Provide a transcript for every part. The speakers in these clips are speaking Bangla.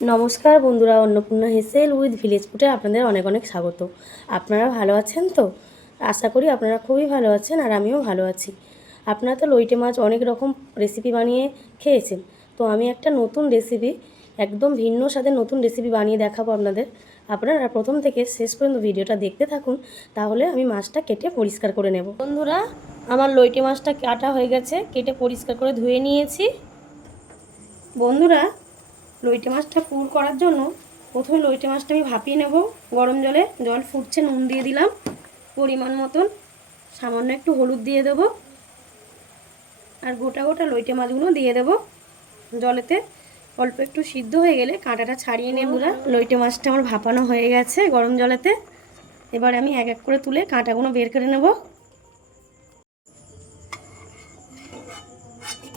নমস্কার বন্ধুরা, অন্নপূর্ণা হেসেল উইথ ভিলেজ ফুটে আপনাদের অনেক অনেক স্বাগত। আপনারা ভালো আছেন তো? আশা করি আপনারা খুবই ভালো আছেন আর আমিও ভালো আছি। আপনারা তো লইটে মাছ অনেক রকম রেসিপি বানিয়ে খেয়েছেন। তো আমি একটা নতুন রেসিপি একদম ভিন্ন স্বাদের নতুন রেসিপি বানিয়ে দেখাবো আপনাদের। আপনারা প্রথম থেকে শেষ পর্যন্ত ভিডিওটা দেখতে থাকুন, তাহলে আমি মাছটা কেটে পরিষ্কার করে নেব। বন্ধুরা, আমার লইটে মাছটা কাটা হয়ে গেছে, কেটে পরিষ্কার করে ধুয়ে নিয়েছি। বন্ধুরা লইটে মাছটা পুর করার জন্য প্রথমে লইটে মাছটা আমি ভাপিয়ে নেব। গরম জলে জল ফুটছে নুন দিয়ে দিলাম। পরিমাণ মতন সামান্য একটু হলুদ দিয়ে দেব। আর গোটা গোটা লইটে মাছগুলো দিয়ে দেব। জলেতে অল্প একটু সিদ্ধ হয়ে গেলে কাঁটাটা ছাড়িয়ে নেব। না লইটে মাছটা আমার ভাপানো হয়ে গেছে গরম জলেতে। এবার আমি এক এক করে তুলে কাঁটাগুলো বের করে নেব।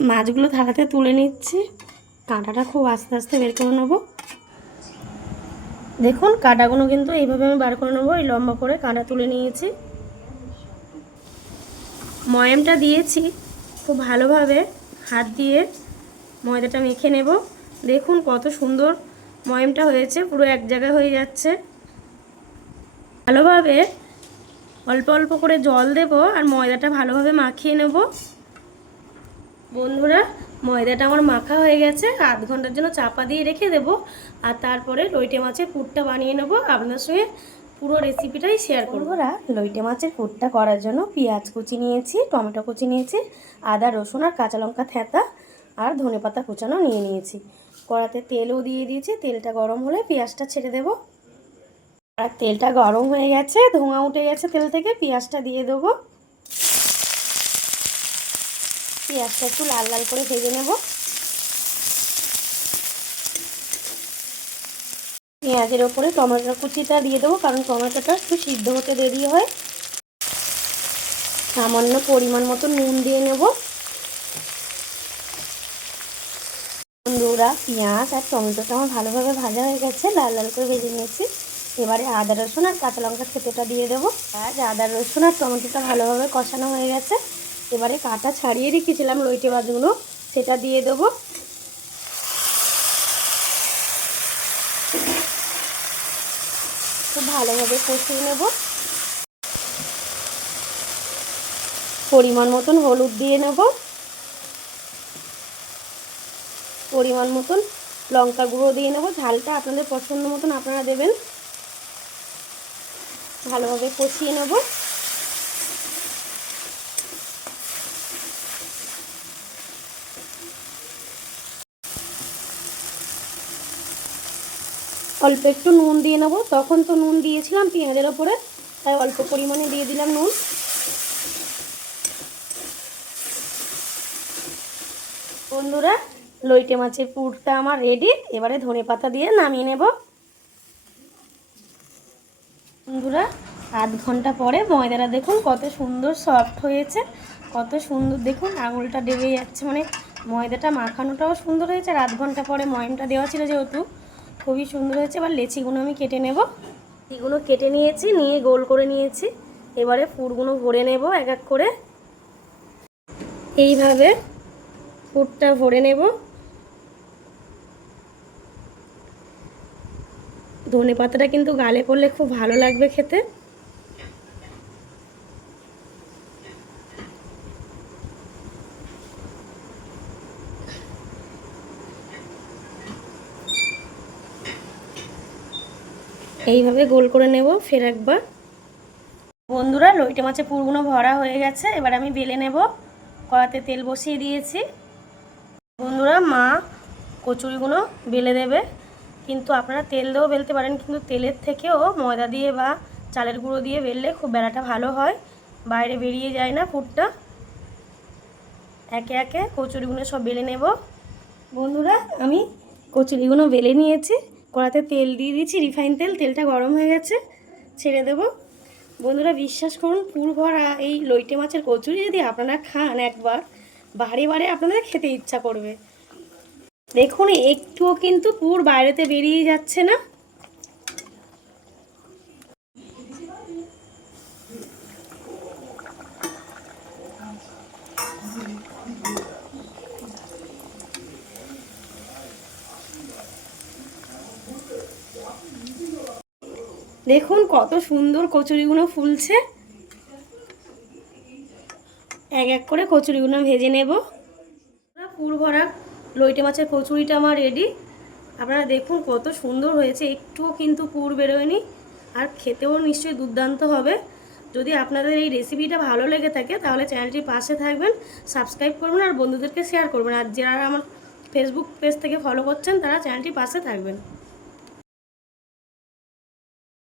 মাছগুলো থাকাতে তুলে নিচ্ছি। কাঁটাটা খুব আস্তে আস্তে বের করে নেব। দেখুন, কাঁটাগুলো কিন্তু এইভাবে আমি বার করে নেব। এই লম্বা করে কাঁটা তুলে নিয়েছি। ময়ামটা দিয়েছি খুব ভালোভাবে হাত দিয়ে ময়দাটা মেখে নেব। দেখুন কত সুন্দর ময়ামটা হয়েছে, পুরো এক জায়গায় হয়ে যাচ্ছে। ভালোভাবে অল্প অল্প করে জল দেব আর ময়দাটা ভালোভাবে মাখিয়ে নেব। বন্ধুরা, ময়দাটা আমার মাখা হয়ে গেছে, আধ ঘণ্টার জন্য চাপা দিয়ে রেখে দেব, আর তারপরে লইটে মাছের পুরটা বানিয়ে নেব। আপনার সঙ্গে পুরো রেসিপিটাই শেয়ার করব। বন্ধুরা, লইটে মাছের পুরটা করার জন্য পেঁয়াজ কুচি নিয়েছি, টমেটো কুচি নিয়েছি, আদা, রসুন আর কাঁচা লঙ্কা থ্যাতা আর ধনে পাতা কুচানো নিয়ে নিয়েছি। কড়াতে তেলও দিয়ে দিয়েছি, তেলটা গরম হলে পেঁয়াজটা ছেড়ে দেব। আর তেলটা গরম হয়ে গেছে, ধোঁয়া উঠে গেছে তেল থেকে, পেঁয়াজটা দিয়ে দেবো। পেঁয়াজটা একটু লাল লাল করে ভেজে নেব। পেঁয়াজের ওপরে টমেটো কুচিটা দিয়ে দেবো, কারণ টমেটোটা একটু সিদ্ধ হতে দেরি হয়। সামান্য পরিমাণ মতো নুন দিয়ে নেব। বন্ধুরা, পেঁয়াজ আর টমেটোটা আমার ভালোভাবে ভাজা হয়ে গেছে, লাল লাল করে ভেজে নিয়েছি। এবারে আদা রসুন আর কাঁচা লঙ্কা থেতোটা দিয়ে দেবো। আজ আদা রসুন আর টমেটোটা ভালোভাবে কষানো হয়ে গেছে। এবারে কাটা ছাড়িয়ে রেখেছিলাম লইটে মাছগুলো, সেটা দিয়ে দেবো। খুব ভালোভাবে কষিয়ে নেব। পরিমাণ মতন হলুদ দিয়ে নেব। পরিমাণ মতন লঙ্কা গুঁড়ো দিয়ে নেব। ঝালটা আপনাদের পছন্দ মতন আপনারা দেবেন। ভালোভাবে কষিয়ে নেব। অল্প একটু নুন দিয়ে নেব। তখন তো নুন দিয়েছিলাম পেঁয়াজের ওপরে, তাই অল্প পরিমাণে দিয়ে দিলাম নুন। বন্ধুরা, লইটে মাছের পুরটা আমার রেডি এবারে ধনে পাতা দিয়ে নামিয়ে নেব। বন্ধুরা, আধ ঘণ্টা পরে ময়দাটা দেখুন কত সুন্দর সফট হয়েছে, কত সুন্দর দেখুন আঙুলটা ডেবে যাচ্ছে। মানে ময়দাটা মাখানোটাও সুন্দর হয়েছে, আর আধ ঘণ্টা পরে ময়মটা দেওয়া ছিল যেহেতু। খুবই সুন্দর হয়েছে। এবার লেচিগুলো আমি কেটে নেব। এগুলো কেটে নিয়েছি, নিয়ে গোল করে নিয়েছি। এবারে ফুরগুলো ভরে নেব এক এক করে। এইভাবে ফুটটা ভরে নেব। ধনে পাতাটা কিন্তু গালে পড়লে খুব ভালো লাগবে খেতে। এইভাবে গোল করে নেব, ফের একবার। বন্ধুরা, লইটে মাছের পুরগুলো ভরা হয়ে গেছে, এবার আমি বেলে নেব। কড়াতে তেল বসিয়ে দিয়েছি। বন্ধুরা, মা কচুরিগুলো বেলে দেবে। কিন্তু আপনারা তেল দিয়েও বেলতে পারেন, কিন্তু তেলের থেকেও ময়দা দিয়ে বা চালের গুঁড়ো দিয়ে বেললে খুব বেলাটা ভালো হয়। বাইরে বেরিয়ে যায় না পুরটা। একে একে কচুরিগুলো সব বেলে নেব। বন্ধুরা, আমি কচুরিগুলো বেলে নিয়েছি। কড়াতে তেল দিয়ে দিয়েছি রিফাইন তেল, তেলটা গরম হয়ে গেছে, ছেড়ে দেব। বন্ধুরা বিশ্বাস করুন, পুর ভরা এই লইটে মাছের কচুরি যদি আপনারা খান একবার, বারে বারে আপনাদের খেতে ইচ্ছা করবে। দেখুন, একটুও কিন্তু পুর বাইরেতে বেরিয়ে যাচ্ছে না। দেখুন কত সুন্দর কচুরিগুলো ফুলছে। এক এক করে কচুরিগুলো ভেজে নেব। পুর ভরা লইটে মাছের কচুরিটা আমার রেডি আপনারা দেখুন কত সুন্দর হয়েছে। একটুও কিন্তু পুর বেরোয়নি। আর খেতেও নিশ্চয়ই দুর্দান্ত হবে। যদি আপনাদের এই রেসিপিটা ভালো লেগে থাকে, তাহলে চ্যানেলটির পাশে থাকবেন সাবস্ক্রাইব করবেন আর বন্ধুদেরকে শেয়ার করবেন। আর যারা আমার ফেসবুক পেজ থেকে ফলো করছেন, তারা চ্যানেলটির পাশে থাকবেন।